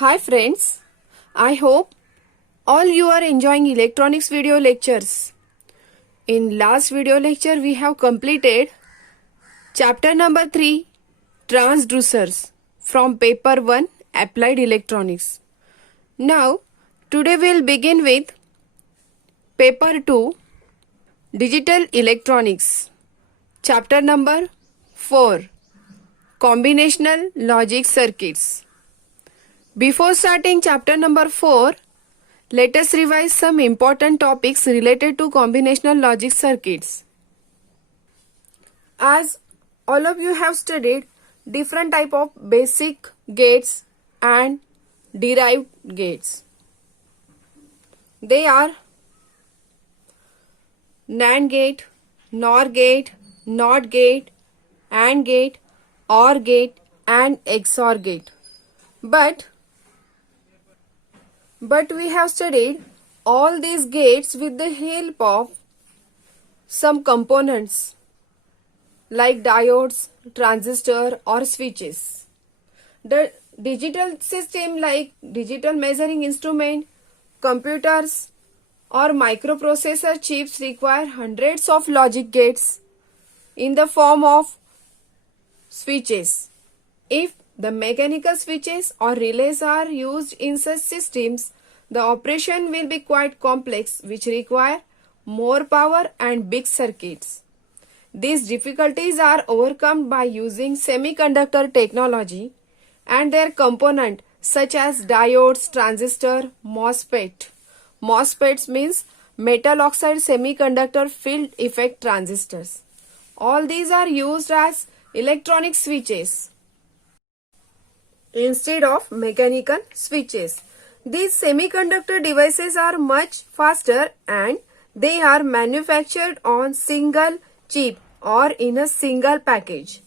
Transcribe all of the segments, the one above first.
Hi friends, I hope all you are enjoying electronics video lectures. In last video lecture we have completed chapter number 3 transducers from paper 1 applied electronics. Now today we will begin with paper 2 digital electronics chapter number 4 combinational logic circuits. Before starting chapter number 4, let us revise some important topics related to combinational logic circuits. As all of you have studied different type of basic gates and derived gates. They are NAND gate, NOR gate, NOT gate, AND gate, OR gate and XOR gate. But we have studied all these gates with the help of some components like diodes, transistor or switches. The digital system like digital measuring instrument, computers or microprocessor chips require hundreds of logic gates in the form of switches. If the mechanical switches or relays are used in such systems, the operation will be quite complex, which require more power and big circuits. These difficulties are overcome by using semiconductor technology and their component such as diodes, transistor, MOSFET. MOSFETs means metal oxide semiconductor field effect transistors. All these are used as electronic switches instead of mechanical switches. These semiconductor devices are much faster and they are manufactured on single chip or in a single package.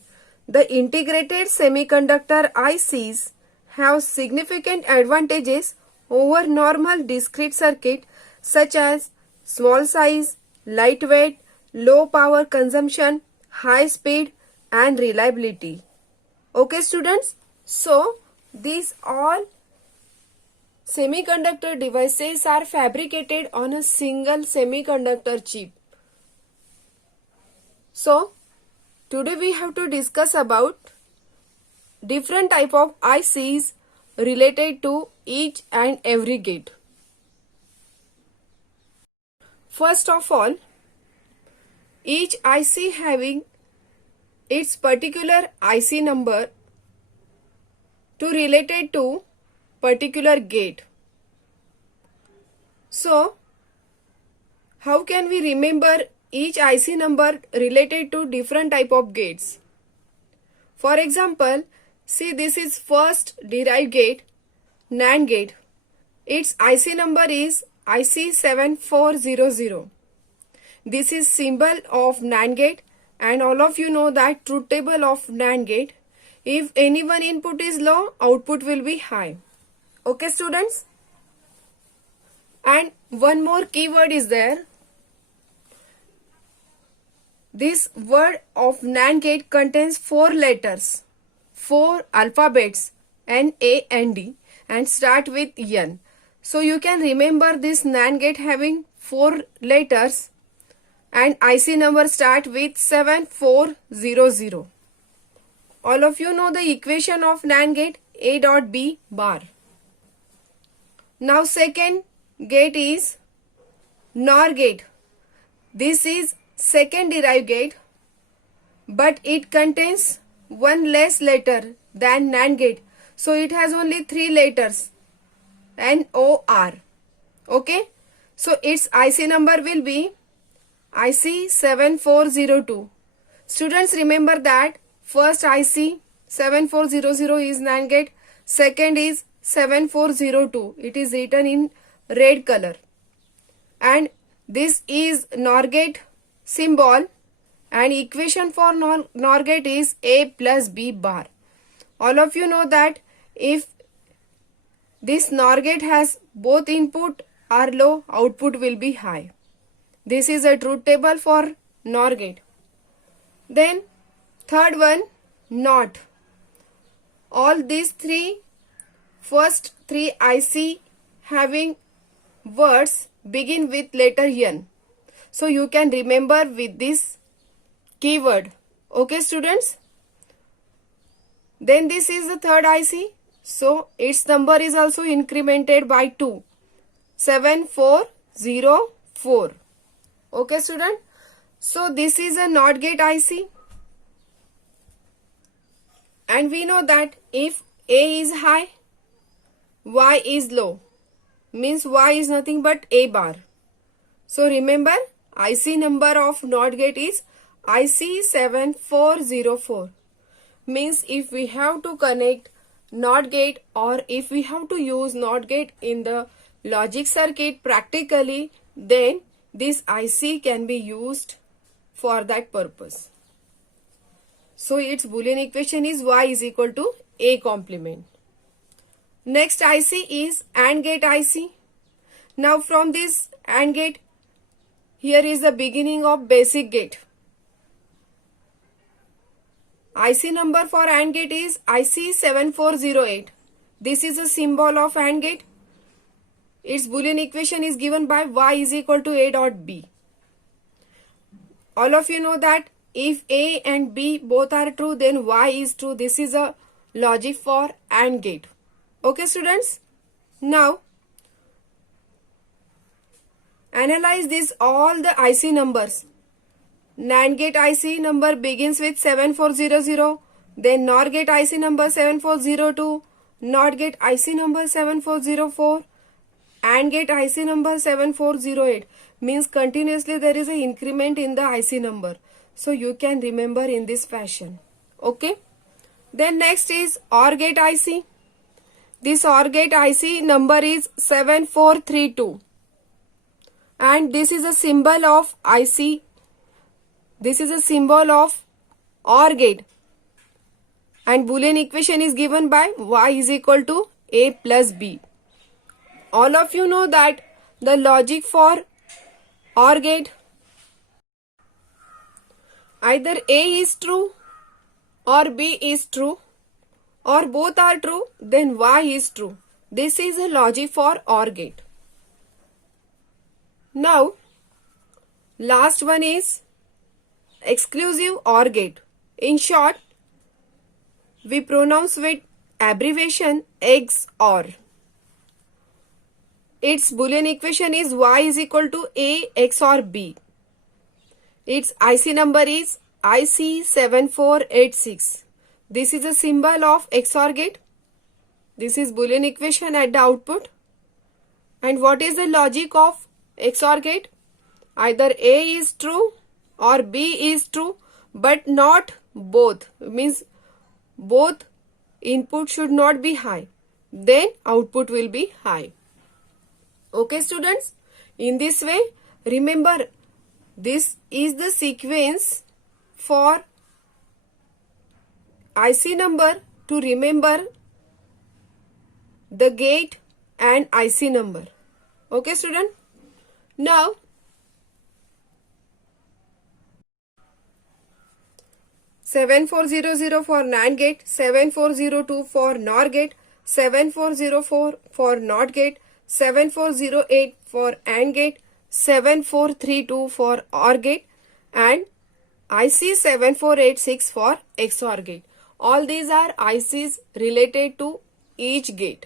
The integrated semiconductor ICs have significant advantages over normal discrete circuit such as small size, lightweight, low power consumption, high speed and reliability. Okay students? So, these all semiconductor devices are fabricated on a single semiconductor chip. So, today we have to discuss about different type of ICs related to each and every gate. First of all, each IC having its particular IC number to related to particular gate. So, how can we remember each IC number related to different type of gates? For example, see this is first derived gate, NAND gate. Its IC number is IC7400. This is symbol of NAND gate and all of you know that truth table of NAND gate. If any one input is low, output will be high. Okay students? And one more keyword is there. This word of NAND gate contains 4 letters, 4 alphabets N, A and D and start with N. So you can remember this NAND gate having 4 letters and IC number start with 7400. All of you know the equation of NAND gate A dot B bar. Now second gate is NOR gate. This is second derived gate but it contains one less letter than NAND gate. So it has only 3 letters NOR. Okay. So its IC number will be IC7402. Students remember that first IC 7400 is NAND gate, second is 7402. It is written in red color. And this is NOR gate symbol and equation for NOR gate is A plus B bar. All of you know that if this NOR gate has both input are low, output will be high. This is a truth table for NOR gate. Then third one, NOT. All these first 3 IC having words begin with letter N. So you can remember with this keyword. Okay students? Then this is the third IC. So its number is also incremented by 2. 7404. Okay student? So this is a NOT gate IC. And we know that if A is high, Y is low. Means Y is nothing but A bar. So remember, IC number of NOT gate is IC 7404. Means if we have to connect NOT gate or if we have to use NOT gate in the logic circuit practically, then this IC can be used for that purpose. So its Boolean equation is Y is equal to A complement. Next IC is AND gate IC. Now from this AND gate, here is the beginning of basic gate. IC number for AND gate is IC 7408. This is a symbol of AND gate. Its Boolean equation is given by Y is equal to A dot B. All of you know that if A and B both are true, then Y is true. This is a logic for AND gate. Okay students? Now, analyze this all the IC numbers. NAND gate IC number begins with 7400, then NOR gate IC number 7402, NOT gate IC number 7404, AND gate IC number 7408. Means continuously there is an increment in the IC number. So you can remember in this fashion. Okay. Then next is OR gate IC. This OR gate IC number is 7432. And this is a symbol of IC. This is a symbol of OR gate. And Boolean equation is given by Y is equal to A plus B. All of you know that the logic for OR gate, either A is true or B is true or both are true, then Y is true. This is a logic for OR gate. Now, last one is exclusive OR gate. In short, we pronounce with abbreviation XOR. Its Boolean equation is Y is equal to A XOR B. Its IC number is IC 7486. This is a symbol of XOR gate. This is Boolean equation at the output. And what is the logic of XOR gate? Either A is true or B is true, but not both. Means both input should not be high. Then output will be high. Okay students? In this way, remember this is the sequence for IC number to remember the gate and IC number. Okay student? Now, seven four zero zero for NAND gate, 7402 for NOR gate, 7404 for NOT gate, 7408 for AND gate, 7432 for OR gate, and IC 7486 for XOR gate. All these are ICs related to each gate.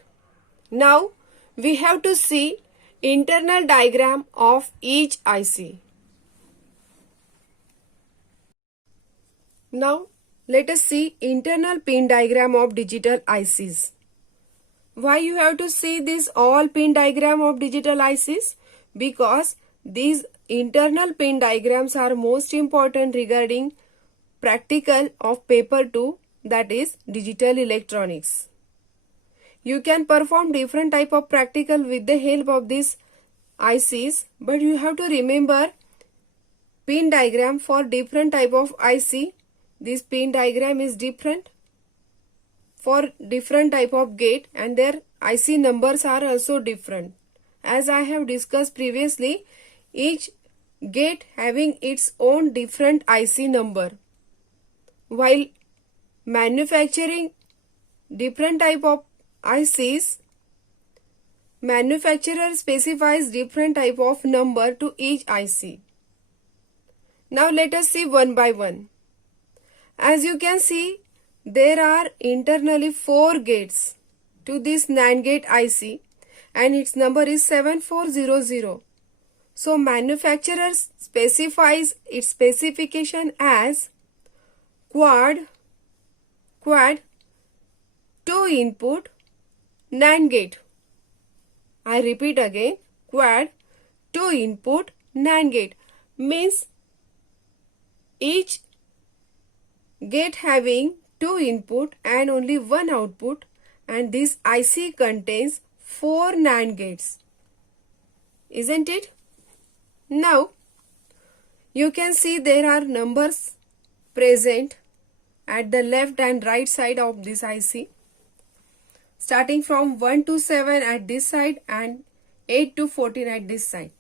Now we have to see internal diagram of each IC. Now let us see internal pin diagram of digital ICs. Why you have to see this all pin diagram of digital ICs? Because these internal pin diagrams are most important regarding practical of paper 2, that is digital electronics. You can perform different type of practical with the help of these ICs, but you have to remember pin diagram for different type of IC. This pin diagram is different for different type of gate and their IC numbers are also different. As I have discussed previously, each gate having its own different IC number. While manufacturing different type of ICs, manufacturer specifies different type of number to each IC. Now let us see one by one. As you can see, there are internally 4 gates to this NAND gate IC and its number is 7400. So manufacturer specifies its specification as quad 2 input NAND gate. I repeat again, quad 2 input NAND gate means each gate having 2 input and only 1 output, and this IC contains 4 NAND gates. Isn't it? Now you can see there are numbers present at the left and right side of this IC, starting from 1 to 7 at this side and 8 to 14 at this side.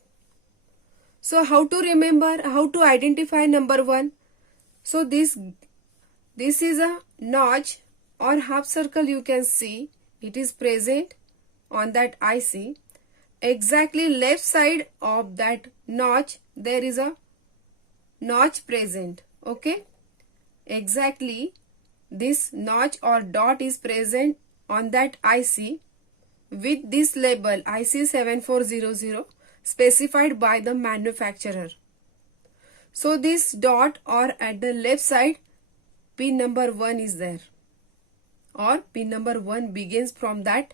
So how to remember, how to identify number 1? So this is a notch or half circle, you can see it is present on that IC. Exactly left side of that notch there is a notch present. Okay, exactly this notch or dot is present on that IC with this label IC7400 specified by the manufacturer. So this dot or at the left side pin number 1 is there, or pin number 1 begins from that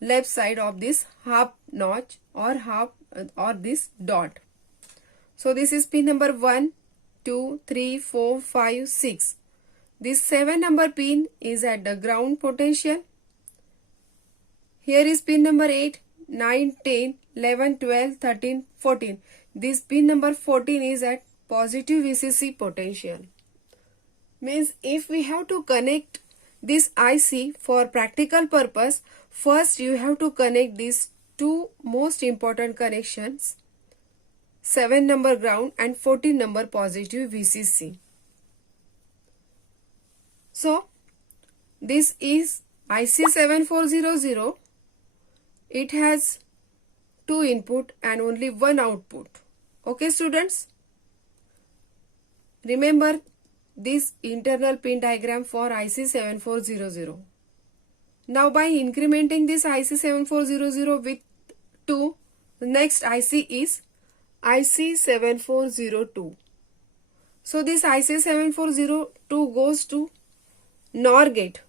left side of this half notch or this dot. So this is pin number 1, 2, 3, 4, 5, 6. This 7 number pin is at the ground potential. Here is pin number 8, 9, 10, 11, 12, 13, 14. This pin number 14 is at positive VCC potential. Means if we have to connect this IC for practical purpose, first you have to connect these two most important connections, 7 number ground and 14 number positive VCC. So this is IC7400. It has 2 input and only 1 output. Okay students, remember this internal pin diagram for IC7400. Now by incrementing this IC7400 with 2, the next IC is IC7402. So this IC7402 goes to NOR gate.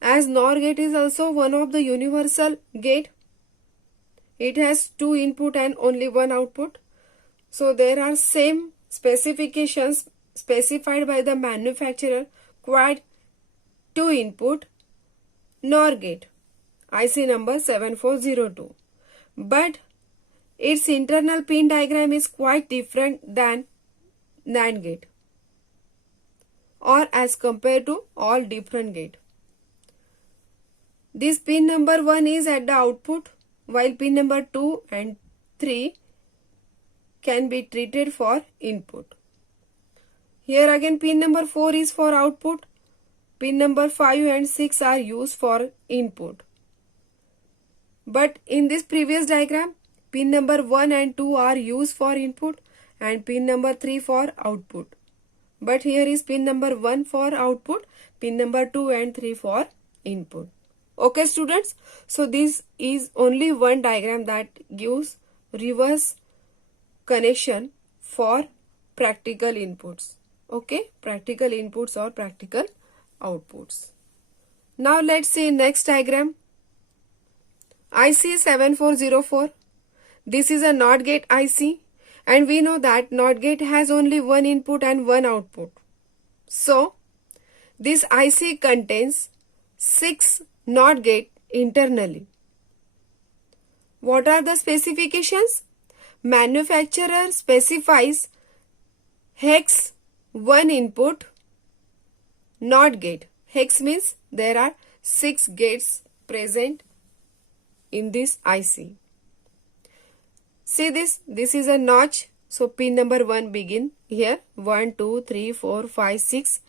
As NOR gate is also one of the universal gate, it has 2 input and only 1 output. So there are same specifications specified by the manufacturer, quad 2 input NOR gate, IC number 7402. But its internal pin diagram is quite different than NAND gate, or as compared to all different gate. This pin number 1 is at the output, while pin number 2 and 3 can be treated for input. Here again pin number 4 is for output, pin number 5 and 6 are used for input. But in this previous diagram, pin number 1 and 2 are used for input and pin number 3 for output. But here is pin number 1 for output, pin number 2 and 3 for input. Okay students, so this is only one diagram that gives reverse connection for practical inputs. Okay, practical inputs or practical outputs. Now let's see next diagram. IC7404. This is a NOT gate IC, and we know that NOT gate has only 1 input and 1 output. So this IC contains 6 NOT gate internally. What are the specifications? Manufacturer specifies hex 1 input NOT gate. Hex means there are 6 gates present in this IC. See this is a notch. So pin number 1 begin here, 1, 2, 3, 4, 5, 6.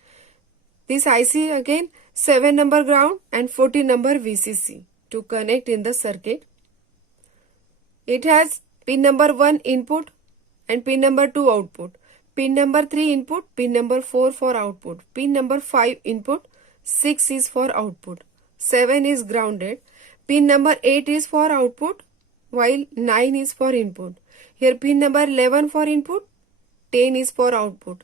This IC again 7 number ground and 14 number VCC. to connect in the circuit. It has pin number 1 input and pin number 2 output, pin number 3 input, pin number 4 for output, pin number 5 input, 6 is for output, 7 is grounded, pin number 8 is for output while 9 is for input. Here pin number 11 for input, 10 is for output.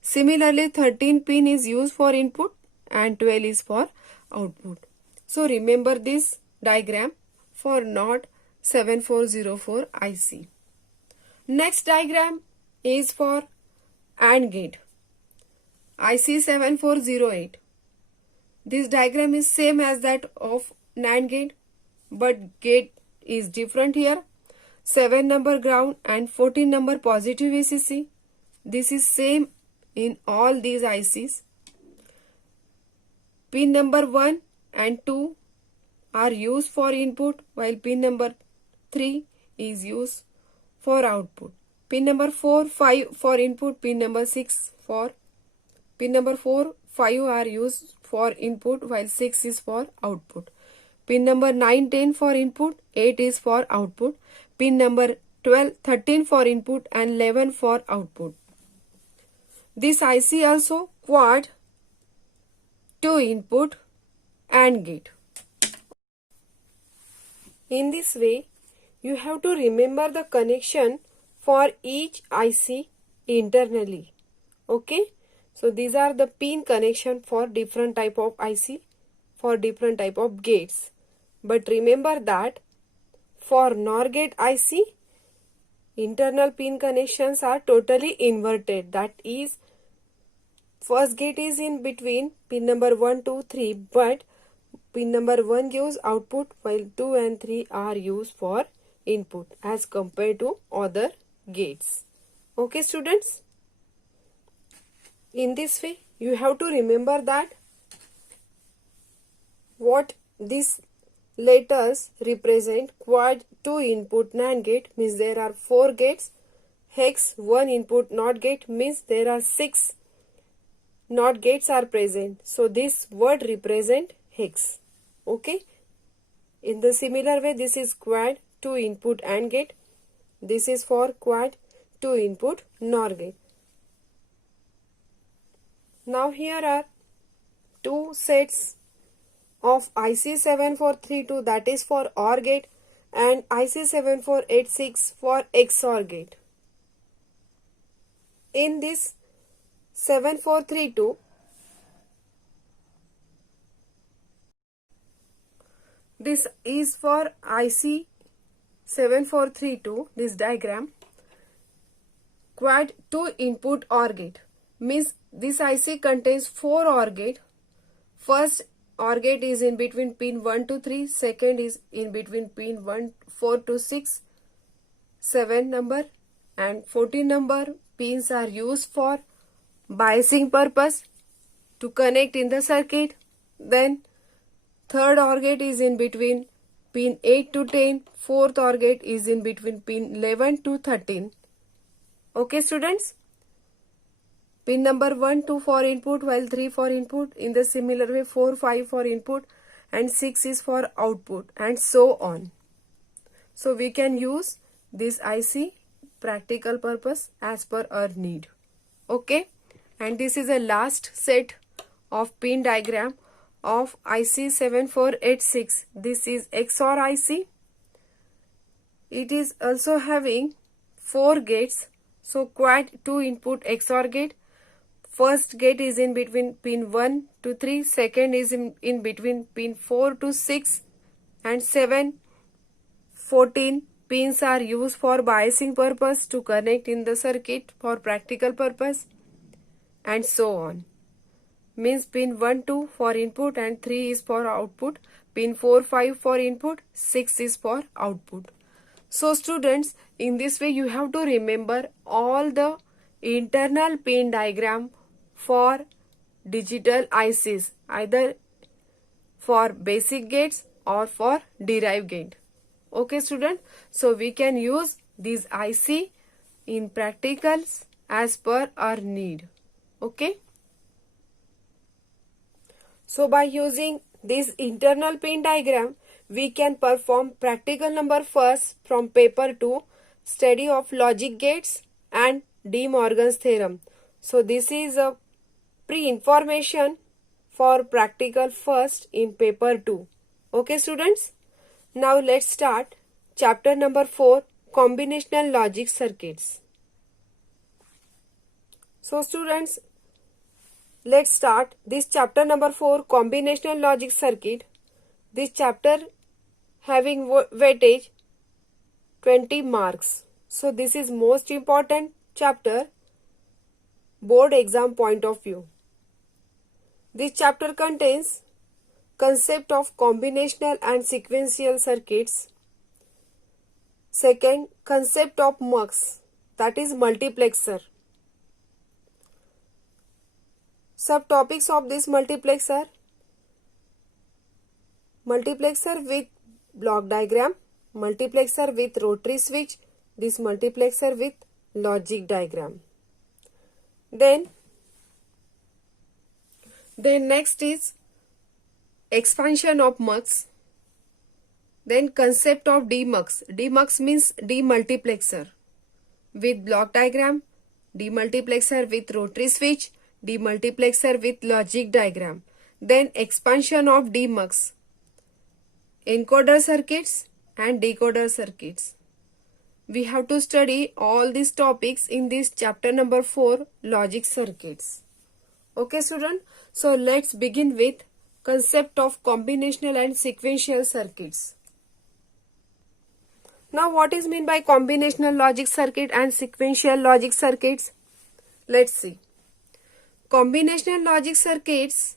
Similarly 13 pin is used for input and 12 is for output. So remember this diagram for NOT 7404 IC. Next diagram is for AND gate, IC 7408. This diagram is same as that of NAND gate, but gate is different here. 7 number ground and 14 number positive VCC. This is same in all these ICs. Pin number 1 and 2 are used for input while pin number 3 is used for output. Pin number 4, 5 for input, pin number 6 for pin number 4, 5 are used for input while 6 is for output. Pin number 9, 10 for input, 8 is for output. Pin number 12, 13 for input and 11 for output. This IC also quad 2 input AND gate. In this way, you have to remember the connection for each IC internally. Okay, so these are the pin connection for different type of IC, for different type of gates. But remember that for NOR gate IC, internal pin connections are totally inverted. That is, first gate is in between pin number 1, 2, 3, but pin number 1 gives output while 2 and 3 are used for input as compared to other gates. Okay students? In this way, you have to remember that what these letters represent. Quad 2 input NAND gate means there are 4 gates. Hex 1 input NOT gate means there are 6 NOT gates are present. So this word represent hex. Okay. In the similar way, this is quad 2 input AND gate. This is for quad 2 input NOR gate. Now here are two sets of IC 7432, that is for OR gate, and IC 7486 for XOR gate. In this 7432, this is for IC 7432, this diagram, quad 2 input OR gate means this IC contains 4 OR gate. First OR gate is in between pin 1 to 3, second is in between pin 4 to 6, 7 number and 14 number pins are used for biasing purpose to connect in the circuit. Then third OR gate is in between pin 8 to 10, fourth OR gate is in between pin 11 to 13. Okay students? Pin number 1, 2 for input while 3 for input. In the similar way 4, 5 for input and 6 is for output and so on. So we can use this IC practical purpose as per our need. Okay. And this is a last set of pin diagram of IC 7486. This is XOR IC. It is also having 4 gates. So quad 2 input XOR gate. First gate is in between pin 1 to 3, second is in between pin 4 to 6 and 7, 14 pins are used for biasing purpose to connect in the circuit for practical purpose and so on. Means pin 1, 2 for input and 3 is for output, pin 4, 5 for input, 6 is for output. So students, in this way you have to remember all the internal pin diagram for digital ICs, either for basic gates or for derived gate. Okay student, so we can use these IC in practicals as per our need. Okay. So by using this internal pin diagram, we can perform practical number first from paper 2, study of logic gates and De Morgan's theorem. So this is a pre-information for practical first in paper 2. Okay students? Now let's start chapter number 4, combinational logic circuits. So students, let's start this chapter number 4, combinational logic circuit. This chapter having weightage 20 marks. So this is most important chapter board exam point of view. This chapter contains concept of combinational and sequential circuits. Second, concept of MUX, that is multiplexer. Subtopics of this multiplexer: multiplexer with block diagram, multiplexer with rotary switch, this multiplexer with logic diagram. Then next is expansion of MUX. Then concept of DMUX. DMUX means demultiplexer with block diagram, demultiplexer with rotary switch, demultiplexer with logic diagram. Then expansion of DMUX, encoder circuits and decoder circuits. We have to study all these topics in this chapter number 4, logic circuits. Okay student, so let's begin with concept of combinational and sequential circuits. Now what is meant by combinational logic circuit and sequential logic circuits? Let's see. Combinational logic circuits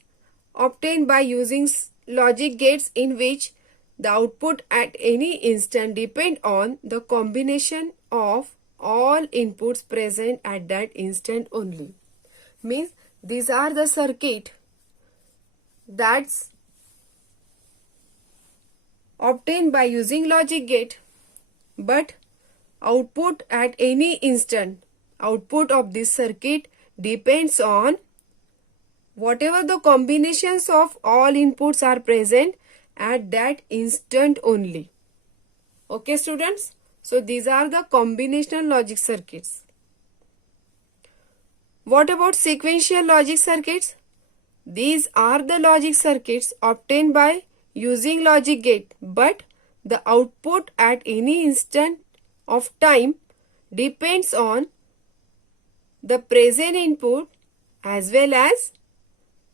obtained by using logic gates in which the output at any instant depend on the combination of all inputs present at that instant only. Means these are the circuit that's obtained by using logic gate, but output at any instant, output of this circuit depends on whatever the combinations of all inputs are present at that instant only. Okay students, so these are the combinational logic circuits. What about sequential logic circuits? These are the logic circuits obtained by using logic gate, but the output at any instant of time depends on the present input as well as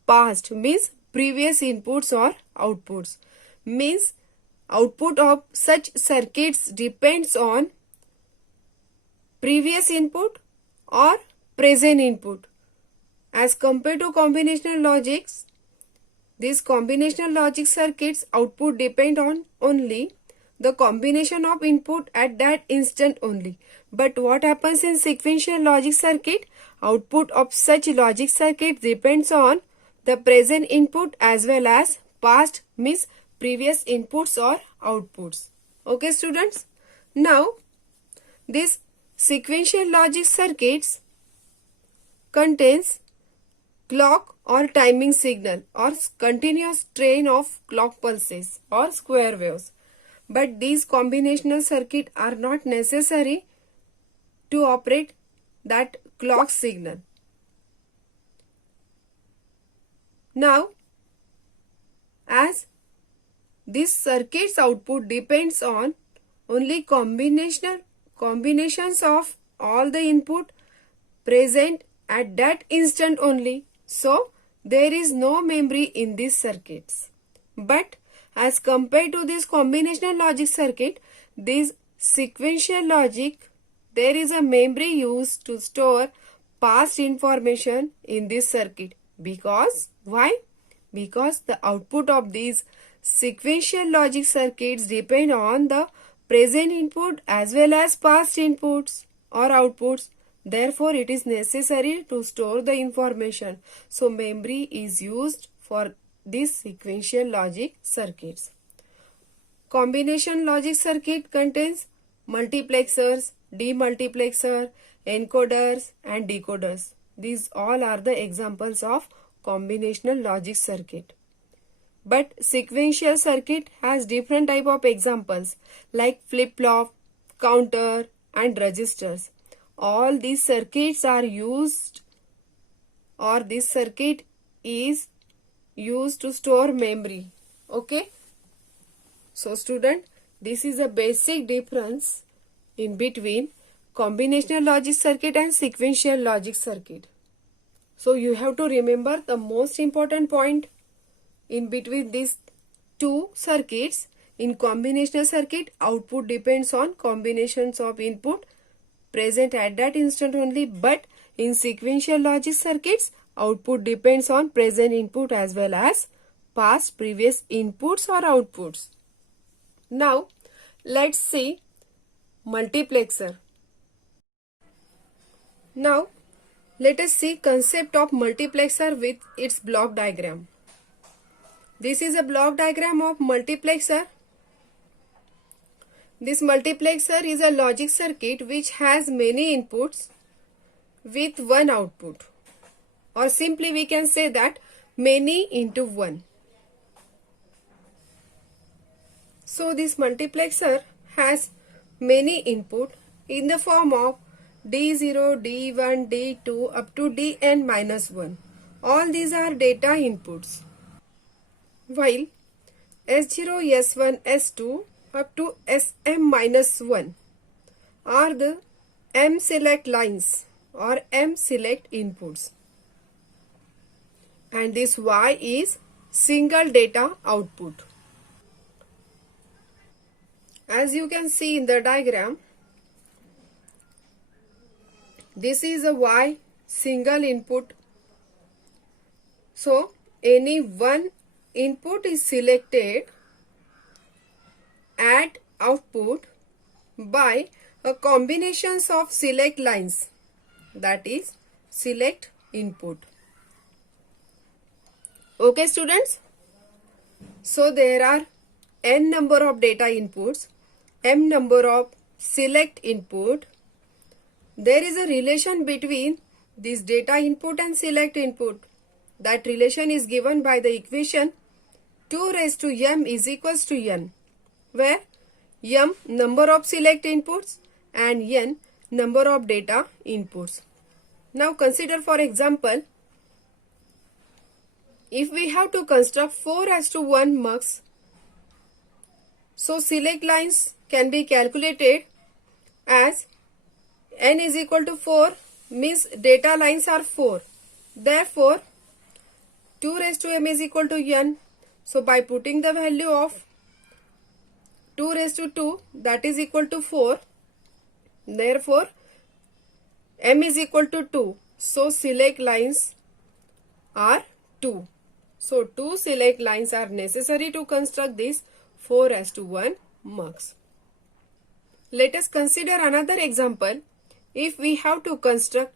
past, means previous inputs or outputs. Means output of such circuits depends on previous input or present input. As compared to combinational logics, these combinational logic circuits output depend on only the combination of input at that instant only. But what happens in sequential logic circuit? Output of such logic circuit depends on the present input as well as past, means previous inputs or outputs. Okay students, now this sequential logic circuits contains clock or timing signal or continuous train of clock pulses or square waves. But these combinational circuits are not necessary to operate that clock signal. Now, as this circuit's output depends on only combinations of all the input present at that instant only, so there is no memory in these circuits. But as compared to this combinational logic circuit, this sequential logic, there is a memory used to store past information in this circuit. Because why? Because the output of these sequential logic circuits depend on the present input as well as past inputs or outputs. Therefore, it is necessary to store the information. So, memory is used for these sequential logic circuits. Combination logic circuit contains multiplexers, demultiplexer, encoders and decoders. These all are the examples of combinational logic circuit. But sequential circuit has different type of examples like flip-flop, counter and registers. All these circuits are used, or this circuit is used to store memory. Okay. So student, this is a basic difference in between combinational logic circuit and sequential logic circuit. So you have to remember the most important point in between these two circuits. In combinational circuit, output depends on combinations of input present at that instant only, but in sequential logic circuits, output depends on present input as well as past previous inputs or outputs. Now, let's see multiplexer. Now, let us see concept of multiplexer with its block diagram. This is a block diagram of multiplexer. This multiplexer is a logic circuit which has many inputs with one output, or simply we can say that many into one. So this multiplexer has many input in the form of D0, D1, D2 up to Dn minus 1. All these are data inputs. While S0, S1, S2 up to Sm minus 1 are the M select lines or M select inputs. And this Y is single data output. As you can see in the diagram, this is a Y single input. So any one input is selected at output by a combinations of select lines, that is select input. Okay students, so there are n number of data inputs, m number of select input. There is a relation between this data input and select input. That relation is given by the equation 2 raised to m is equals to n, where m number of select inputs and n number of data inputs. Now consider, for example, if we have to construct 4:1 MUX, so select lines can be calculated as n is equal to 4, means data lines are 4. Therefore, 2 raised to m is equal to n. So by putting the value of 2 raised to 2, that is equal to 4. Therefore, m is equal to 2. So select lines are 2. So 2 select lines are necessary to construct this 4:1 MUX. Let us consider another example. If we have to construct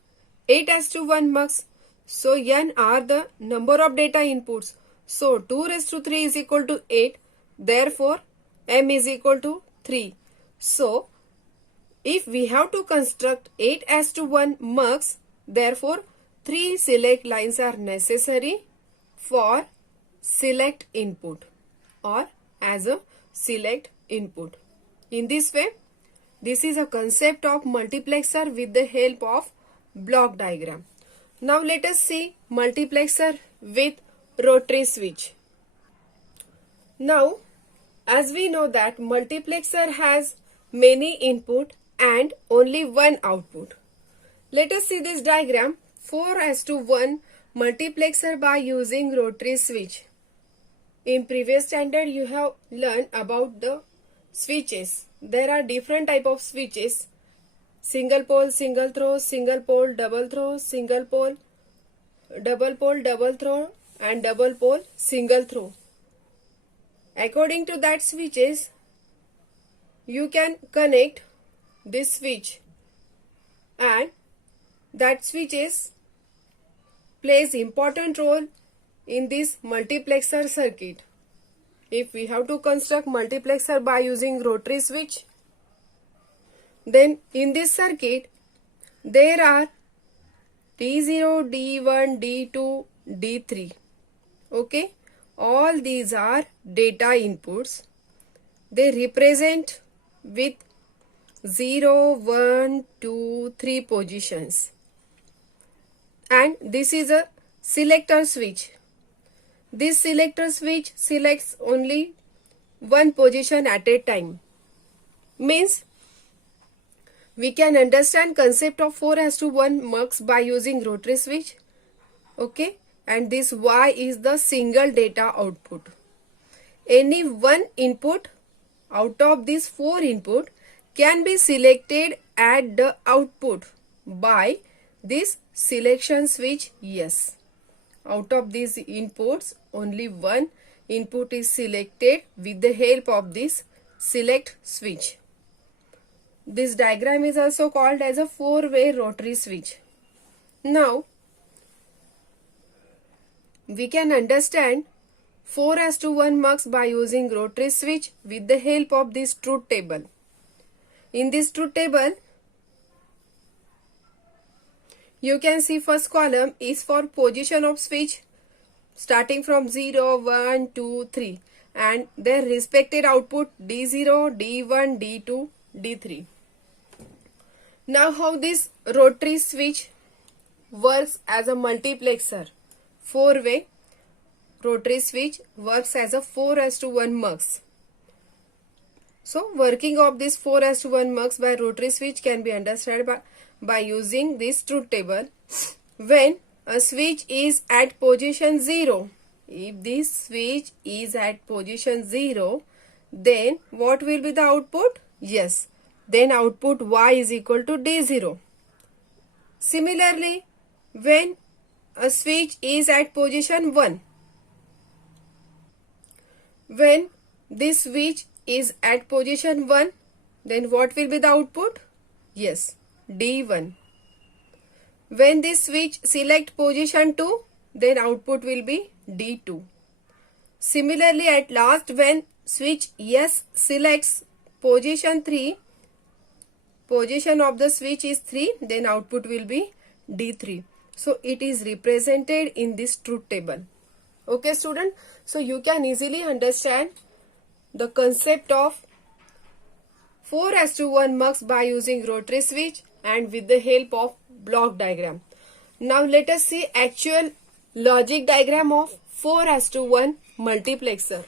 8:1 MUX, so n are the number of data inputs. So 2 raised to 3 is equal to 8. Therefore, m is equal to 3. So, if we have to construct 8:1 MUX, therefore 3 select lines are necessary for select input or as a select input. In this way, this is a concept of multiplexer with the help of block diagram. Now let us see multiplexer with rotary switch. Now, as we know that multiplexer has many input and only one output. Let us see this diagram 4:1 multiplexer by using rotary switch. In previous standard you have learned about the switches. There are different type of switches: single pole, single throw, single pole, double throw, single pole, double throw and double pole, single throw. According to that switches, you can connect this switch, and that switches plays important role in this multiplexer circuit. If we have to construct multiplexer by using rotary switch, then in this circuit there are D0, D1, D2, D3. Okay, All these are data inputs. They represent with 0, 1, 2, 3 positions. And this is a selector switch. This selector switch selects only one position at a time. Means we can understand concept of 4:1 MUX by using rotary switch. Okay, and this Y is the single data output. Any one input out of these 4 input can be selected at the output by this selection switch yes. Out of these inputs, only one input is selected with the help of this select switch. This diagram is also called as a 4-way rotary switch. Now, we can understand 4:1 MUX by using rotary switch with the help of this truth table. In this truth table, you can see first column is for position of switch starting from 0, 1, 2, 3 and their respective output D0, D1, D2, D3. Now how this rotary switch works as a multiplexer. 4-way rotary switch works as a 4:1 MUX. So working of this 4:1 MUX by rotary switch can be understood by using this truth table. When a switch is at position 0, if this switch is at position 0, then what will be the output? Yes, then output Y is equal to D0. Similarly, when a switch is at position 1, when this switch is at position 1, then what will be the output? Yes, D1. When this switch select position 2, then output will be D2. Similarly, at last when switch yes selects position 3, position of the switch is 3, then output will be D3. So it is represented in this truth table. Okay student, so you can easily understand the concept of 4:1 MUX by using rotary switch and with the help of block diagram. Now let us see actual logic diagram of 4:1 multiplexer.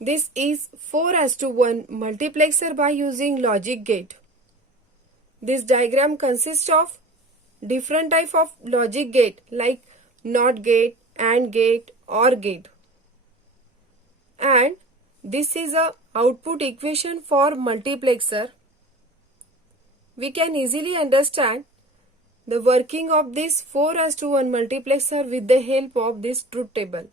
This is 4:1 multiplexer by using logic gate. This diagram consists of different type of logic gate like NOT gate, AND gate, OR gate. And this is a output equation for multiplexer. We can easily understand the working of this 4:1 multiplexer with the help of this truth table.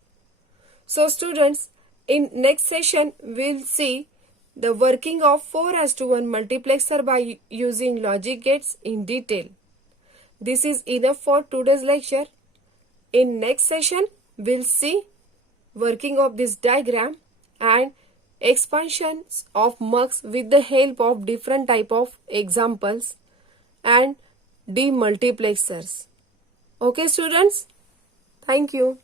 So students, in next session we'll see the working of 4:1 multiplexer by using logic gates in detail. This is enough for today's lecture. In next session, we'll see working of this diagram and expansions of MUX with the help of different type of examples and demultiplexers. Okay students, thank you.